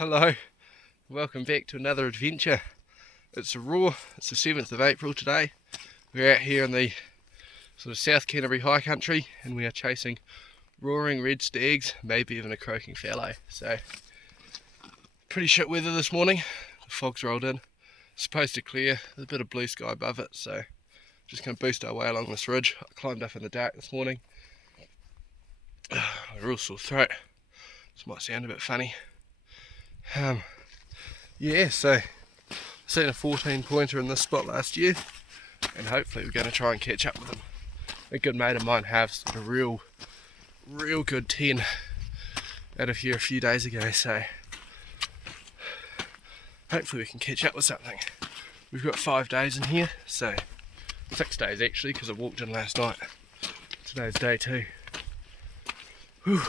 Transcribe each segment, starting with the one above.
Hello, welcome back to another adventure. It's a roar, it's the 7th of April today. We're out here in the sort of South Canterbury high country and we are chasing roaring red stags, maybe even a croaking fallow. So, pretty shit weather this morning, the fog's rolled in, it's supposed to clear, there's a bit of blue sky above it, so just going to boost our way along this ridge. I climbed up in the dark this morning, a real sore throat, this might sound a bit funny. Yeah, so seen a 14 pointer in this spot last year and hopefully we're going to try and catch up with him. A good mate of mine has a real good 10 out of here a few days ago, so hopefully we can catch up with something. We've got 5 days in here, so 6 days actually, because I walked in last night. Today's day 2. Whew.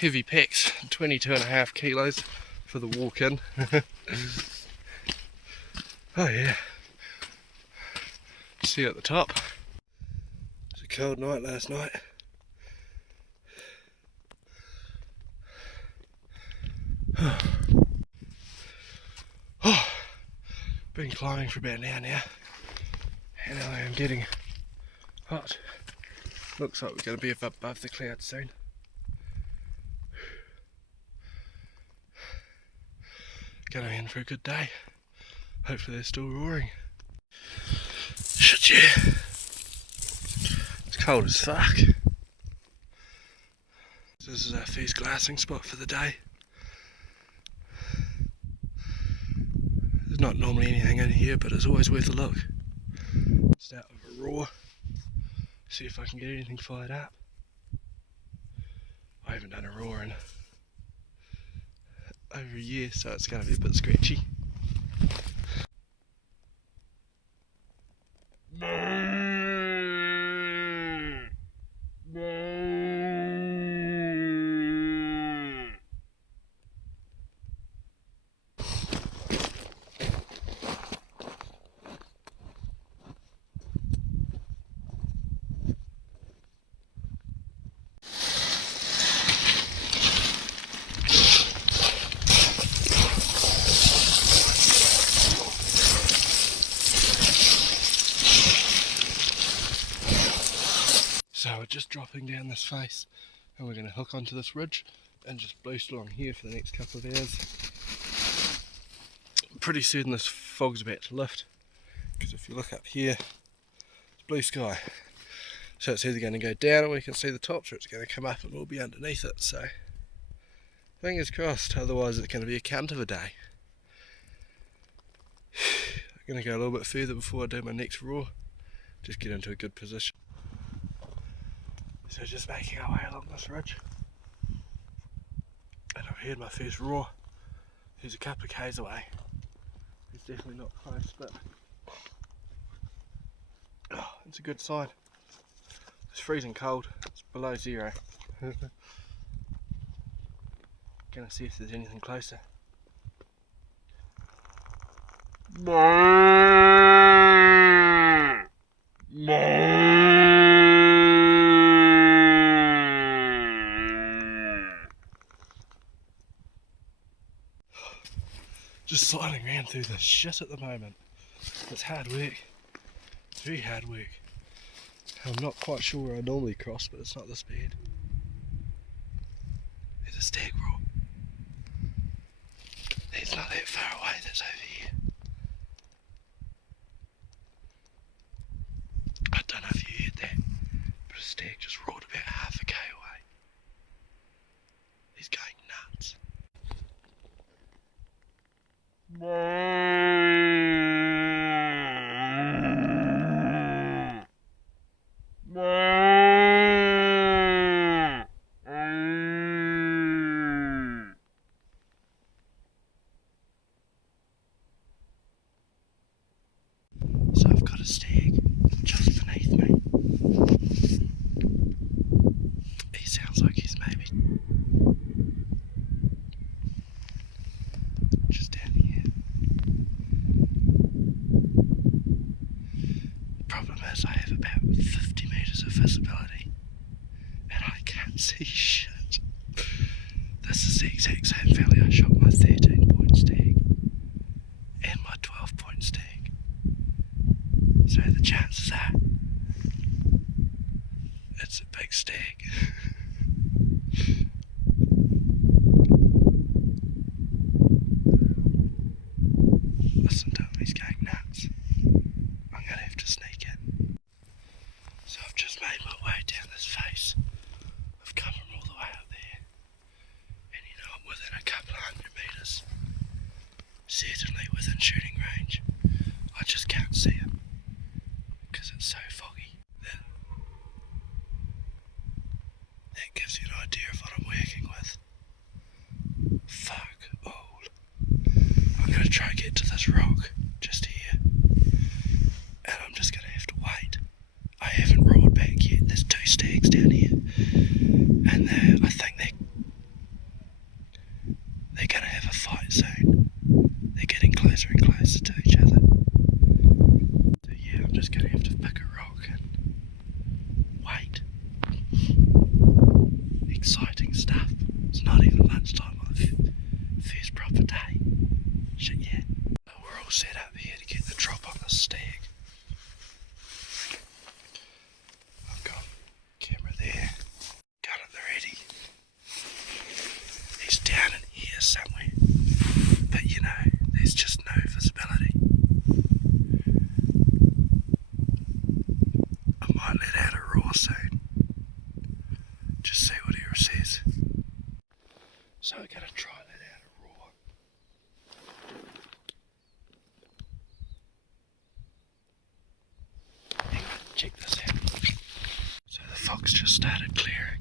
Heavy packs, 22.5 kilos for the walk in. Oh yeah. See you at the top. It was a cold night last night. Oh, been climbing for about an hour now and I am getting hot. Looks like we're going to be above the clouds soon. Going in for a good day. Hopefully they're still roaring. Shit, yeah. It's cold as fuck. This is our first glassing spot for the day. There's not normally anything in here, but it's always worth a look. Start with a roar. See if I can get anything fired up. I haven't done a roar in over a year, so it's going to be a bit scratchy. So we're just dropping down this face and we're going to hook onto this ridge and just boost along here for the next couple of hours. I'm pretty certain this fog's about to lift, because if you look up here, it's blue sky. So it's either going to go down and we can see the tops, or it's going to come up and we'll be underneath it. So fingers crossed, otherwise it's going to be a cunt of a day. I'm going to go a little bit further before I do my next roar, just get into a good position. So just making our way along this ridge, and I've heard my first roar. He's a couple of k's away. He's definitely not close, but oh, it's a good sign. It's freezing cold, it's below 0. Gonna see if there's anything closer. Just sliding around through this shit at the moment. It's hard work. It's very hard work. I'm not quite sure where I normally cross, but it's not this bad. There's a stag roar. It's not that far away, that's over here. I don't know if you heard that, but a stag just roared about half a k away. He's going nuts. So I've got a stag just beneath me. He sounds like he's maybe just down here. The problem is I have about 50 metres of visibility and I can't see shit. This is the exact same valley I shot fuck all. I'm going to try and get to this rock just here, and I'm just going to have to wait. I haven't roared back yet. There's 2 stags down here, and I think they're going to have a fight soon. They're getting closer and closer to each other. So yeah, I'm just going to have to pick a rock and wait. Exciting stuff. It's not even lunchtime on the first proper day. Shit, yeah. We're all set up here to get the drop on the stag. I've got camera there, gun at the ready. He's down in here somewhere, but you know, there's just no visibility. I might let out a roar soon. Just see what he says. So we're going to try and let out a roar. Hang on, check this out. So the fog's just started clearing.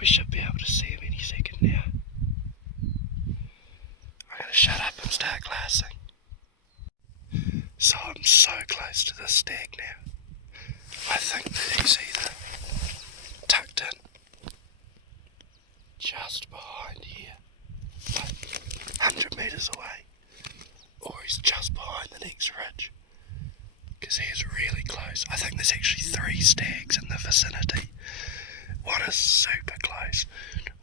We should be able to see him any second now. I'm going to shut up and start glassing. So I'm so close to the stag now. I think that he's either tucked in just behind here, like 100 metres away, or he's just behind the next ridge, because he is really close. I think there's actually 3 stags in the vicinity. One is super close,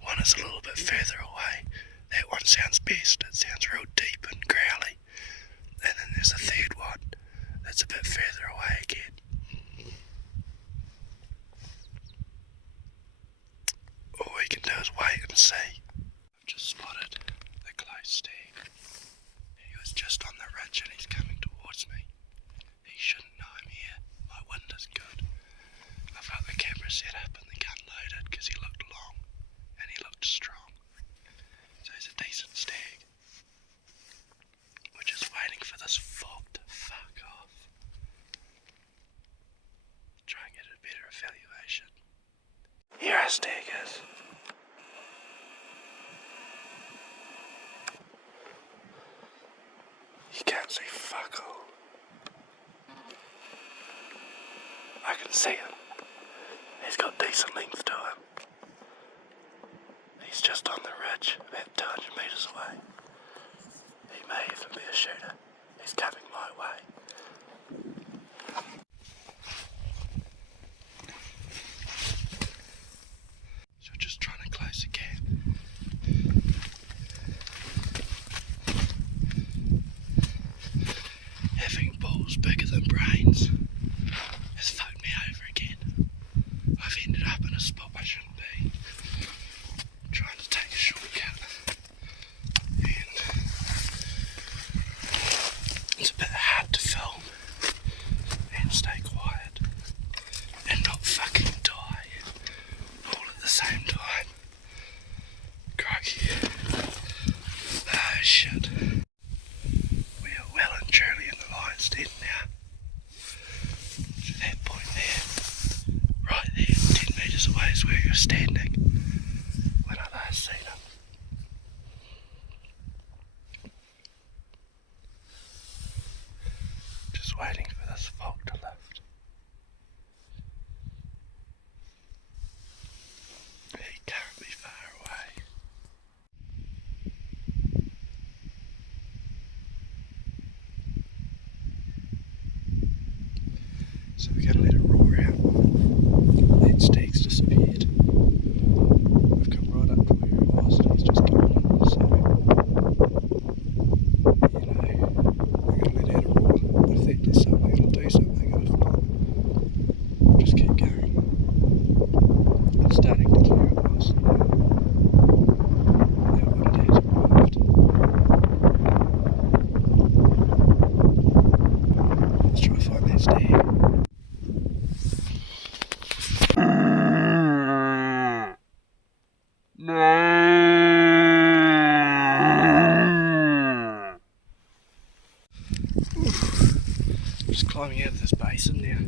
one is a little bit further away. That one sounds best, it sounds real deep and growly. And then there's a 3rd one that's a bit further away again. All we can do is wait and see. I've just spotted the close stag. He was just on the ridge and he's coming towards me. He shouldn't know I'm here. My wind is good. I've got the camera set up and the gun loaded because he looked long and he looked strong. So he's a decent stag. We're just waiting for this fog to fuck off. Try and get a better evaluation. Here our stag is. You can't see fuck all. I can see him. He's got decent length to him. He's just on the ridge, about 200 metres away. He may even be a shooter. He's coming my way. So just trying to close the gap. Having balls bigger than brains has fucked me over again. I've ended up in a spot I shouldn't be. Trying to take a shortcut. And it's a bit hard to film and stay quiet and not fucking die all at the same time. Crikey. Oh shit. We are well and truly in the lion's den now. To that point there, right there, 10 metres away is where you're standing when I last seen him. Just waiting for this fog to lift. He can't be far away. So we're going to let it roar out. That stag's disappeared. We've come right up to where it was and he's just gone. So, you know, we're going to let out a roar. If that does something, it'll do something, and if not, we'll just keep going. It's starting to clear up nicely now. That wind has arrived. Let's try to find that stag. Just climbing out of this basin now.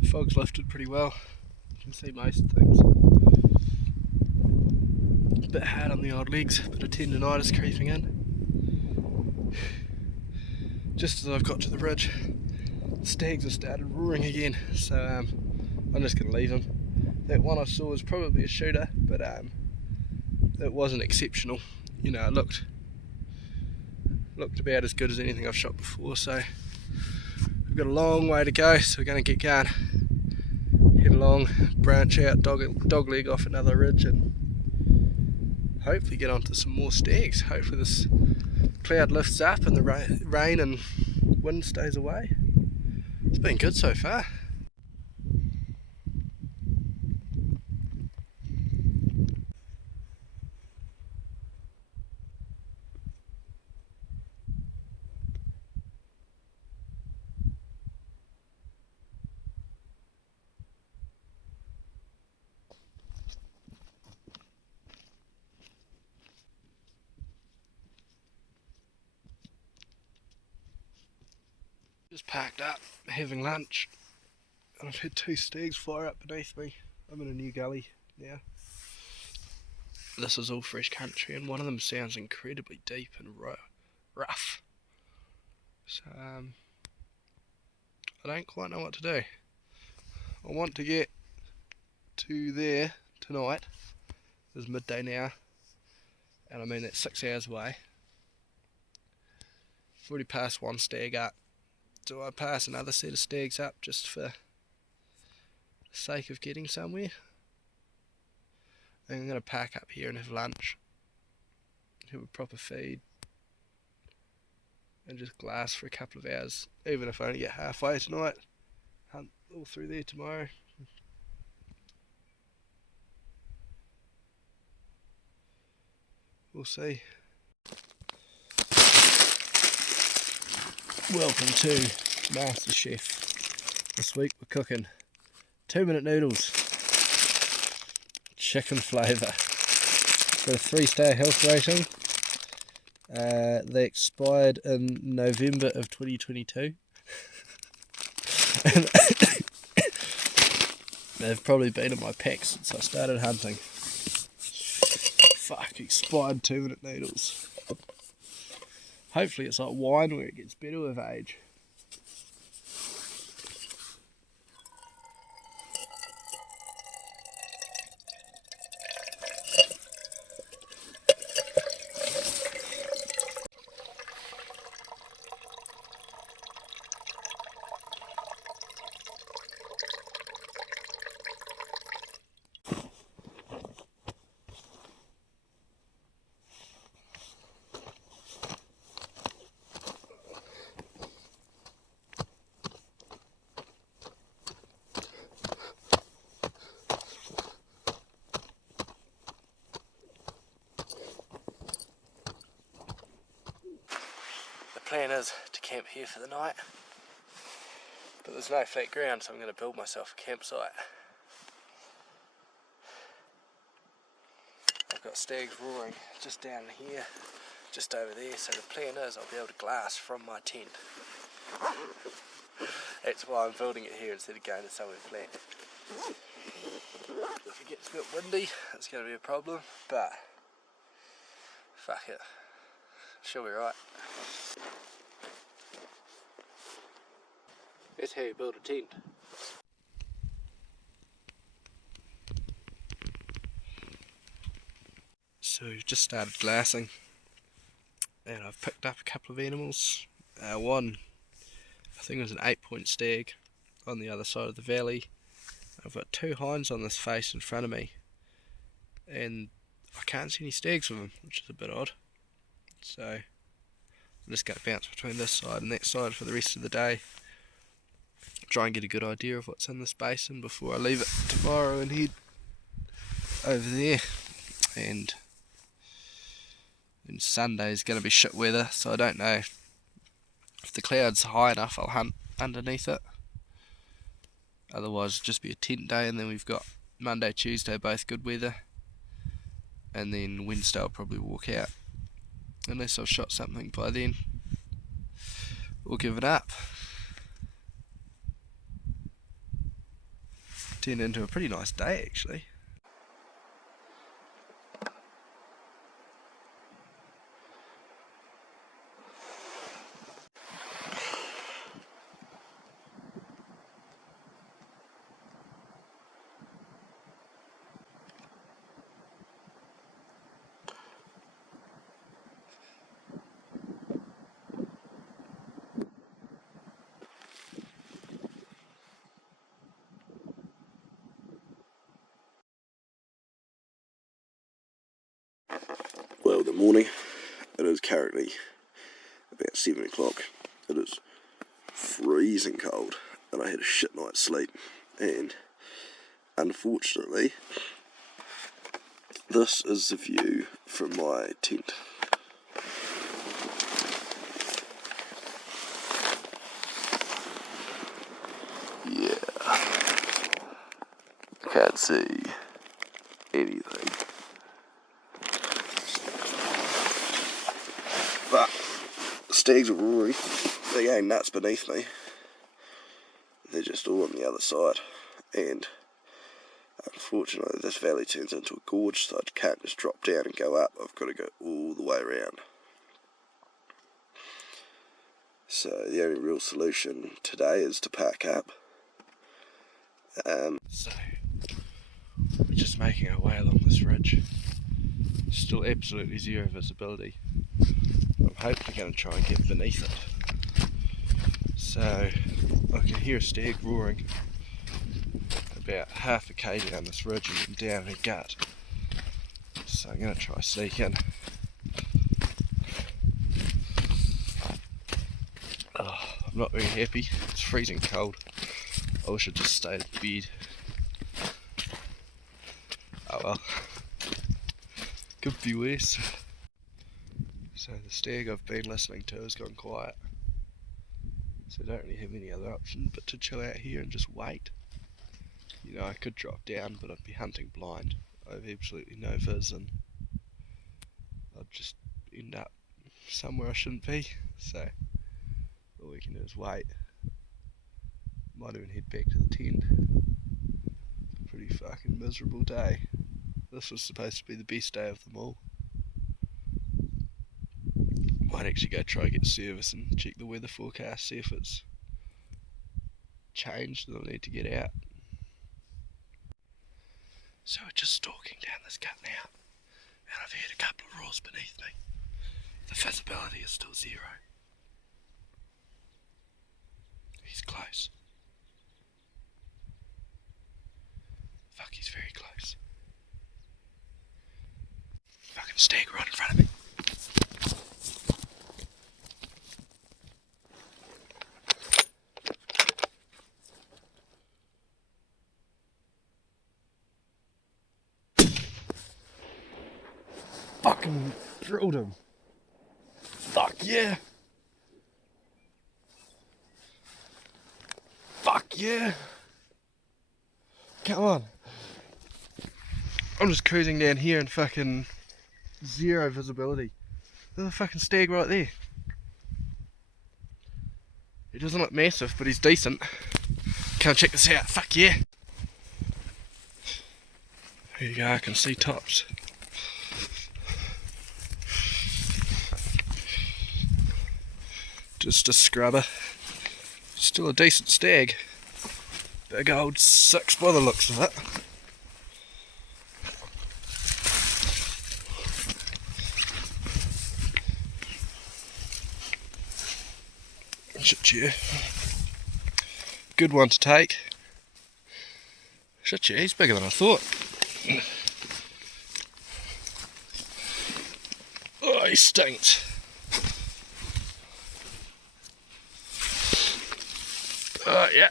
The fog's lifted pretty well. You can see most things. a bit hard on the old legs, a bit of tendonitis creeping in. Just as I've got to the ridge, the stags have started roaring again, so I'm just going to leave them. That one I saw was probably a shooter, but it wasn't exceptional. You know, it looked about as good as anything I've shot before, so we've got a long way to go, so we're going to get going. Head along, branch out, dog leg off another ridge, and hopefully get onto some more stags. Hopefully this cloud lifts up and the rain and wind stays away. It's been good so far. Just packed up, having lunch, and I've had 2 stags fire up beneath me. I'm in a new gully now. This is all fresh country, and one of them sounds incredibly deep and rough. So I don't quite know what to do. I want to get to there tonight. It's midday now, and I mean that's 6 hours away. I've already passed one stag up. Do I pass another set of stags up just for the sake of getting somewhere? I think I'm going to pack up here and have lunch, have a proper feed, and just glass for a couple of hours, even if I only get halfway tonight. Hunt all through there tomorrow. We'll see. Welcome to MasterChef. This week we're cooking 2-minute noodles, chicken flavour. Got a 3-star health rating. They expired in November of 2022. They've probably been in my pack since I started hunting. Fuck, expired 2-minute noodles. Hopefully it's like wine where it gets better with age. The plan is to camp here for the night, but there's no flat ground, so I'm going to build myself a campsite. I've got stags roaring just down here, just over there, so the plan is I'll be able to glass from my tent. That's why I'm building it here instead of going to somewhere flat. If it gets a bit windy, it's going to be a problem, but fuck it, she'll be right. That's how you build a tent. So we've just started glassing, and I've picked up a couple of animals. One, I think it was an 8-point stag on the other side of the valley. I've got 2 hinds on this face in front of me, and I can't see any stags with them, which is a bit odd. So I'm just going to bounce between this side and that side for the rest of the day. Try and get a good idea of what's in this basin before I leave it tomorrow and head over there. And Sunday's going to be shit weather, so I don't know if the cloud's high enough I'll hunt underneath it. Otherwise it'll just be a tent day, and then we've got Monday, Tuesday both good weather, and then Wednesday I'll probably walk out, unless I've shot something by then. We'll give it up. Turned into a pretty nice day actually. Well, good morning. It is currently about 7 o'clock. It is freezing cold and I had a shit night's sleep, and unfortunately this is the view from my tent. Yeah, can't see anything. But the stags are roaring. They're going nuts beneath me. They're just all on the other side, and unfortunately this valley turns into a gorge, so I can't just drop down and go up. I've got to go all the way around. So the only real solution today is to park up. So we're just making our way along this ridge. Still absolutely zero visibility. I'm hopefully going to try and get beneath it. So I can hear a stag roaring about half a k down this ridge and down a gut. So I'm going to try sneak in. Oh, I'm not very happy. It's freezing cold. I wish I'd just stayed in bed. Oh well. Could be worse. So the stag I've been listening to has gone quiet. So I don't really have any other option but to chill out here and just wait. You know, I could drop down, but I'd be hunting blind. I have absolutely no vis and I'd just end up somewhere I shouldn't be. So all we can do is wait. Might even head back to the tent. Pretty fucking miserable day. This was supposed to be the best day of them all. Might actually go try and get service and check the weather forecast, see if it's changed and I need to get out. So we're just stalking down this gut now, and I've heard a couple of roars beneath me. The visibility is still zero. He's close. Fuck, he's very close. Fucking stag right in front of me. Fucking drilled him. Fuck yeah. Fuck yeah. Come on. I'm just cruising down here and fucking zero visibility. There's a fucking stag right there. He doesn't look massive, but he's decent. Come check this out. Fuck yeah. There you go, I can see tops. Just a scrubber. Still a decent stag. Big old 6 by the looks of it. Shit yeah. Good one to take. Shit yeah, he's bigger than I thought. Oh, he stinks. Oh yeah.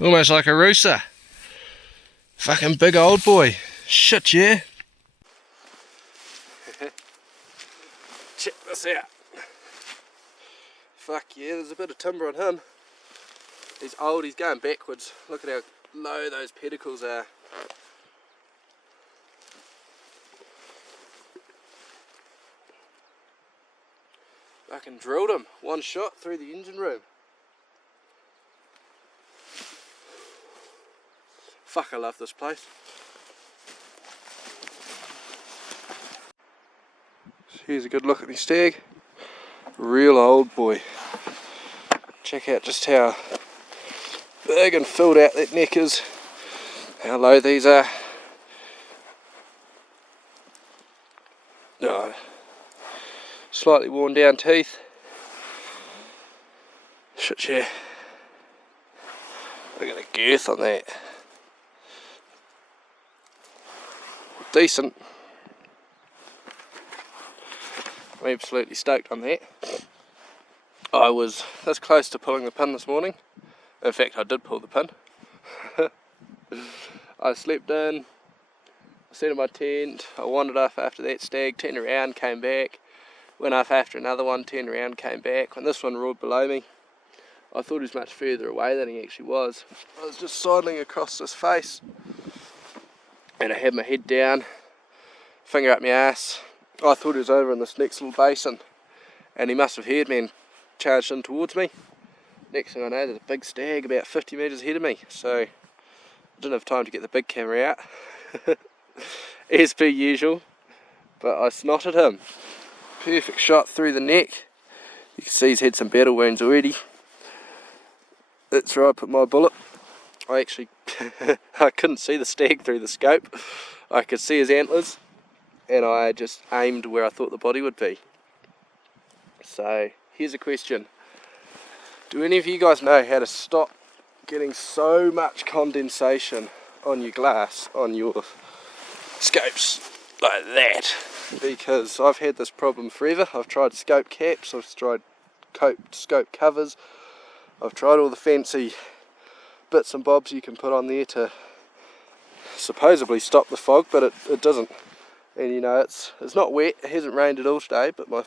Almost like a rooster. Fucking big old boy. Shit yeah. Check this out. Fuck yeah, there's a bit of timber on him. He's old, he's going backwards. Look at how low those pedicles are. Fucking drilled him. One shot through the engine room. Fuck, I love this place. Here's a good look at my stag. Real old boy. Check out just how big and filled out that neck is. How low these are. Oh, slightly worn down teeth. Shit yeah. Look at the girth on that. Decent. I'm absolutely stoked on that. I was this close to pulling the pin this morning. In fact, I did pull the pin. I slept in, I set in my tent, I wandered off after that stag, turned around, came back, went off after another one, turned around, came back. When this one roared below me, I thought he was much further away than he actually was. I was just sidling across this face, and I had my head down, finger up my ass. I thought he was over in this next little basin, and he must have heard me and charged in towards me. Next thing I know, there's a big stag about 50 metres ahead of me, so I didn't have time to get the big camera out, as per usual, but I snotted him. Perfect shot through the neck. You can see he's had some battle wounds already. That's where I put my bullet. I actually, I couldn't see the stag through the scope. I could see his antlers, and I just aimed where I thought the body would be. So, here's a question. Do any of you guys know how to stop getting so much condensation on your glass, on your scopes, like that? Because I've had this problem forever. I've tried scope caps, I've tried scope covers, I've tried all the fancy bits and bobs you can put on there to supposedly stop the fog, but it doesn't. And you know, it's not wet, it hasn't rained at all today, but my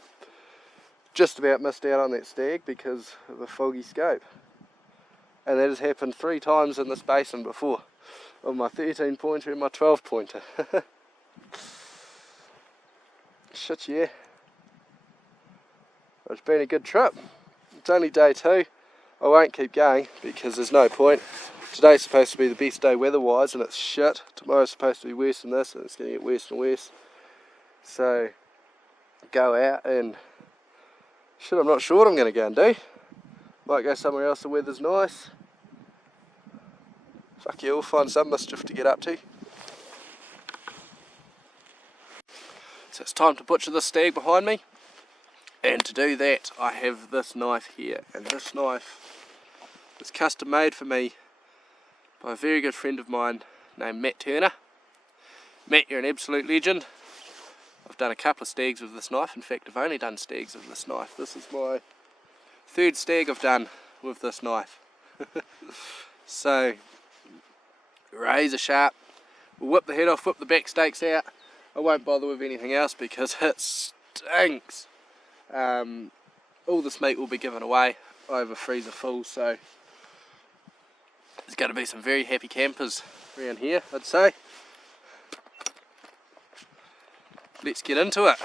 just about missed out on that stag because of a foggy scope. And that has happened 3 times in this basin before, on my 13 pointer and my 12 pointer. Shit, yeah. It's been a good trip. It's only day 2. I won't keep going because there's no point. Today's supposed to be the best day weather-wise, and it's shit. Tomorrow's supposed to be worse than this, and it's going to get worse and worse. So, go out and... shit, I'm not sure what I'm going to go and do. Might go somewhere else, the weather's nice. Fuck yeah, we'll find some mischief to get up to. So it's time to butcher this stag behind me. And to do that, I have this knife here. And this knife is custom made for me by a very good friend of mine named Matt Turner. Matt, you're an absolute legend. I've done a couple of stags with this knife. In fact, I've only done stags with this knife. This is my 3rd stag I've done with this knife. So, razor sharp. We'll whip the head off, whip the back stakes out. I won't bother with anything else because it stinks. All this meat will be given away. I have a freezer full, so there's going to be some very happy campers around here, I'd say. Let's get into it.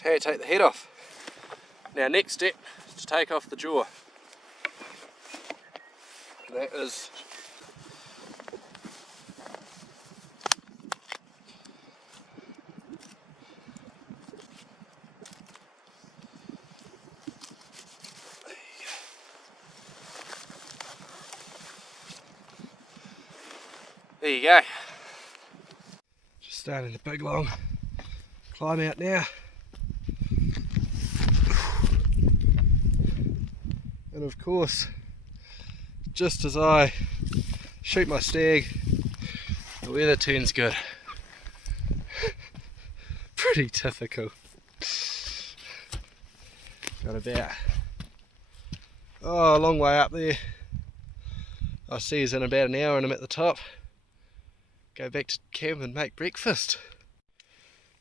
That's how you take the head off. Now next step is to take off the jaw. That is there you go. Just starting the big long climb out now. And of course, just as I shoot my stag, the weather turns good. Pretty typical. Got about a long way up there. I'll see you in about an hour and I'm at the top. Go back to camp and make breakfast.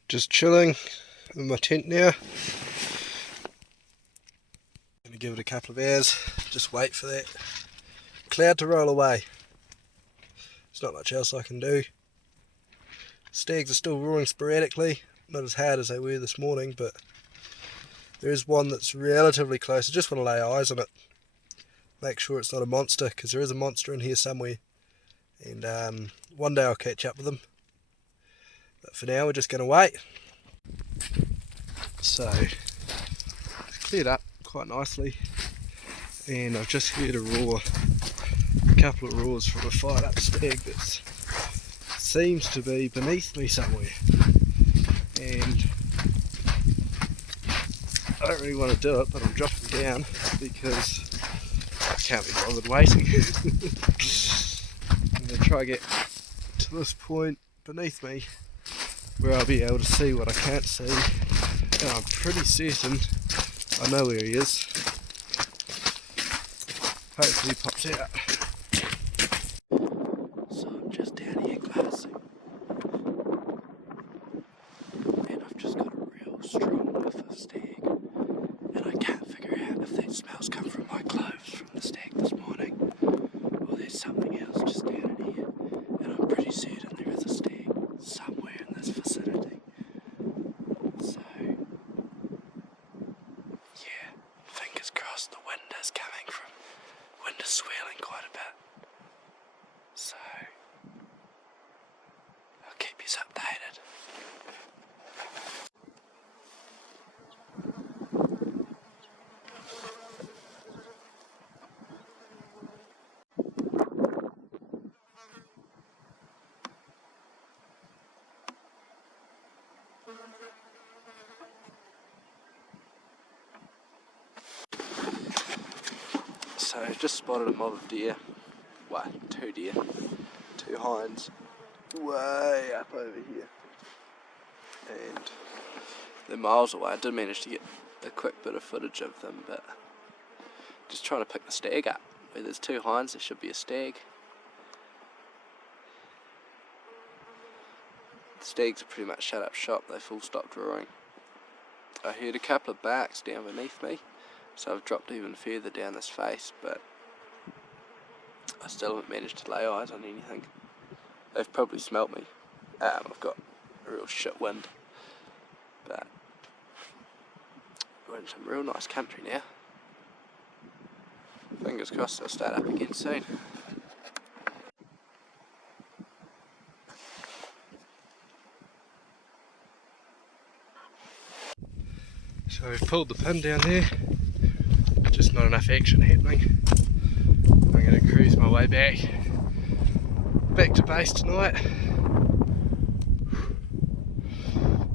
Just chilling in my tent now. Gonna give it a couple of hours, just wait for that cloud to roll away. There's not much else I can do. Stags are still roaring sporadically, not as hard as they were this morning, but There is one that's relatively close. I just want to lay eyes on it. Make sure it's not a monster, because there is a monster in here somewhere. And one day I'll catch up with them. But for now we're just going to wait. So, it's cleared up quite nicely. And I've just heard a couple of roars from a fired up stag that seems to be beneath me somewhere. And I don't really want to do it, but I'm dropping down because I can't be bothered waiting. I'm going to try to get to this point beneath me where I'll be able to see what I can't see, and I'm pretty certain I know where he is. Hopefully he pops out. So I'm just down here glassing, and I've just got a real strong whiff of stag, and I can't figure out if that smells come from my clothes from the stag this morning, or there's something else just down in here, and I'm pretty certain there is a stag somewhere in this vicinity. So, yeah, fingers crossed. The wind is swirling quite a bit, so I'll keep you updated. So just spotted a mob of deer, well, 2 deer, 2 hinds, way up over here, and they're miles away. I did manage to get a quick bit of footage of them, but just trying to pick the stag up. Where there's 2 hinds, there should be a stag. The stags are pretty much shut up shop, they full stopped roaring. I heard a couple of barks down beneath me, so I've dropped even further down this face, but I still haven't managed to lay eyes on anything. They've probably smelt me. I've got a real shit wind, but we're in some real nice country now. Fingers crossed they'll start up again soon. So we've pulled the pin down there, just not enough action happening. I'm going to cruise my way back to base tonight.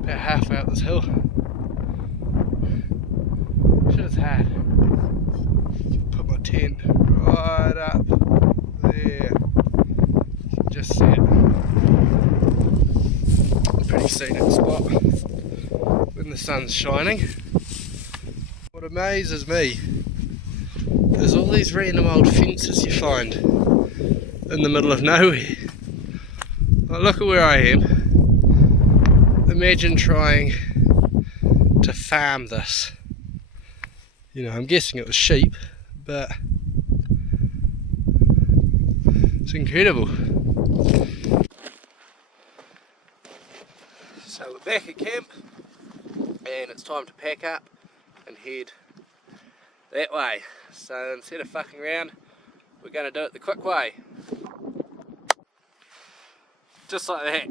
About halfway up this hill. Shit, it's hard. Put my tent right up there. You can just see it. Pretty scenic spot when the sun's shining. What amazes me is all these random old fences you find in the middle of nowhere. Like, look at where I am. Imagine trying to farm this. You know, I'm guessing it was sheep, but it's incredible. So we're back at camp, and it's time to pack up and head that way. So instead of fucking around, we're going to do it the quick way. Just like that.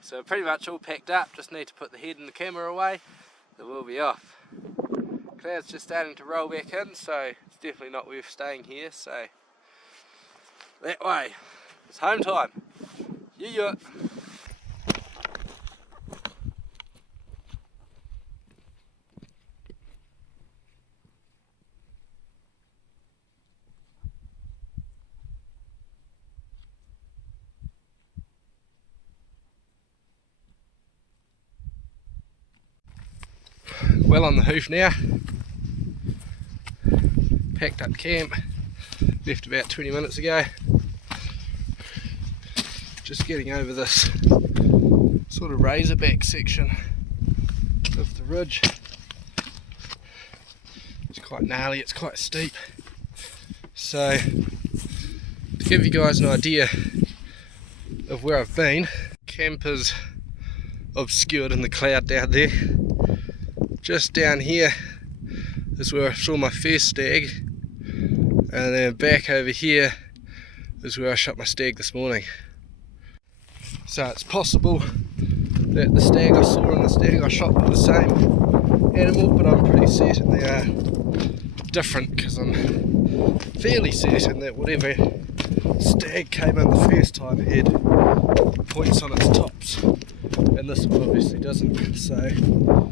So we're pretty much all packed up, just need to put the head and the camera away, then we'll be off. Cloud's just starting to roll back in, so it's definitely not worth staying here, so that way. It's home time. Yeah. Well on the hoof now. Packed up camp. Left about 20 minutes ago. Just getting over this sort of razorback section of the ridge. It's quite gnarly, it's quite steep. So to give you guys an idea of where I've been, camp is obscured in the cloud down there. But the ridge is pretty much all packed up. Just need to put the head and the camera away, then we'll be off. Cloud's just starting to roll back in, so just down here is where I saw my first stag, and then back over here is where I shot my stag this morning. So it's possible that the stag I saw and the stag I shot were the same animal, but I'm pretty certain they are different, because I'm fairly certain that whatever stag came in the first time had points on its tops, and this one obviously doesn't, so I'm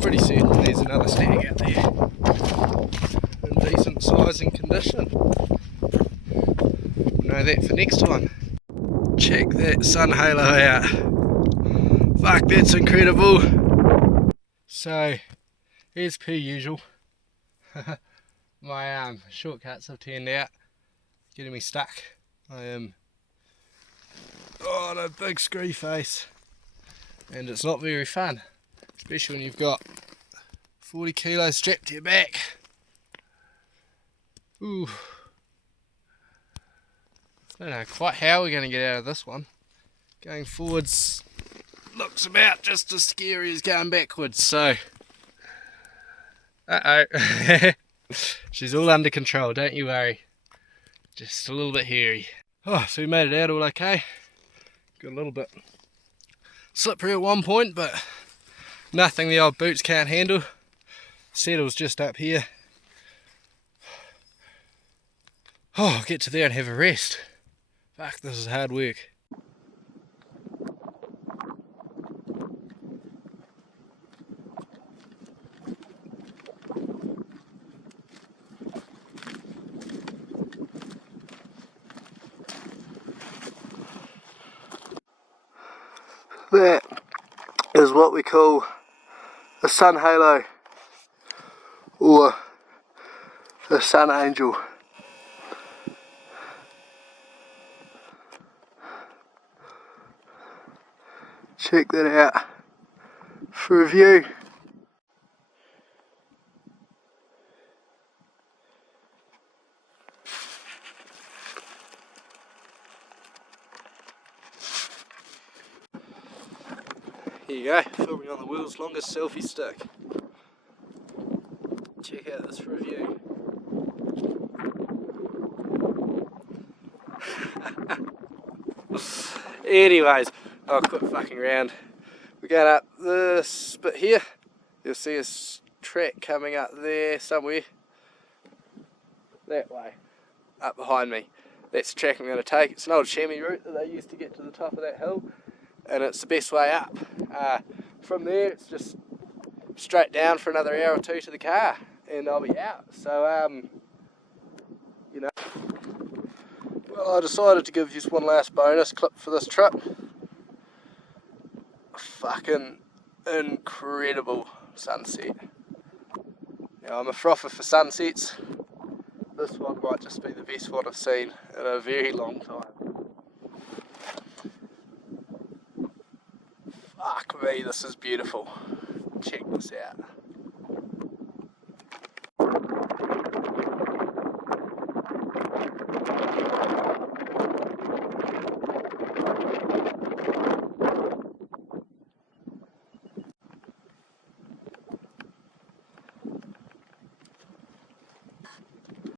pretty certain there's another stag out there in decent size and condition. Know that for next time. Check that sun halo out. Fuck, that's incredible. So, as per usual, my shortcuts have turned out, getting me stuck. I am on a big screw face, and it's not very fun, especially when you've got 40 kilos strapped to your back. Ooh. I don't know quite how we're going to get out of this one. Going forwards looks about just as scary as going backwards, so she's all under control, don't you worry. Just a little bit hairy. Oh, so we made it out all okay. Got a little bit slippery at one point, but nothing the old boots can't handle. Saddle's just up here. Oh, I'll get to there and have a rest. Fuck, this is hard work. That is what we call a sun halo, or a sun angel. Check that out for a view. Here you go, filming on the world's longest selfie stick. Check out this review. Anyways, I'll quit fucking around. We're going up this bit here. You'll see a track coming up there somewhere. That way, up behind me. That's the track I'm going to take. It's an old chamois route that they used to get to the top of that hill, and it's the best way up. From there, it's just straight down for another hour or two to the car, and I'll be out. So, you know. Well, I decided to give you one last bonus clip for this trip. Fucking incredible sunset. Now, I'm a frother for sunsets. This one might just be the best one I've seen in a very long time. Fuck me, this is beautiful. Check this out.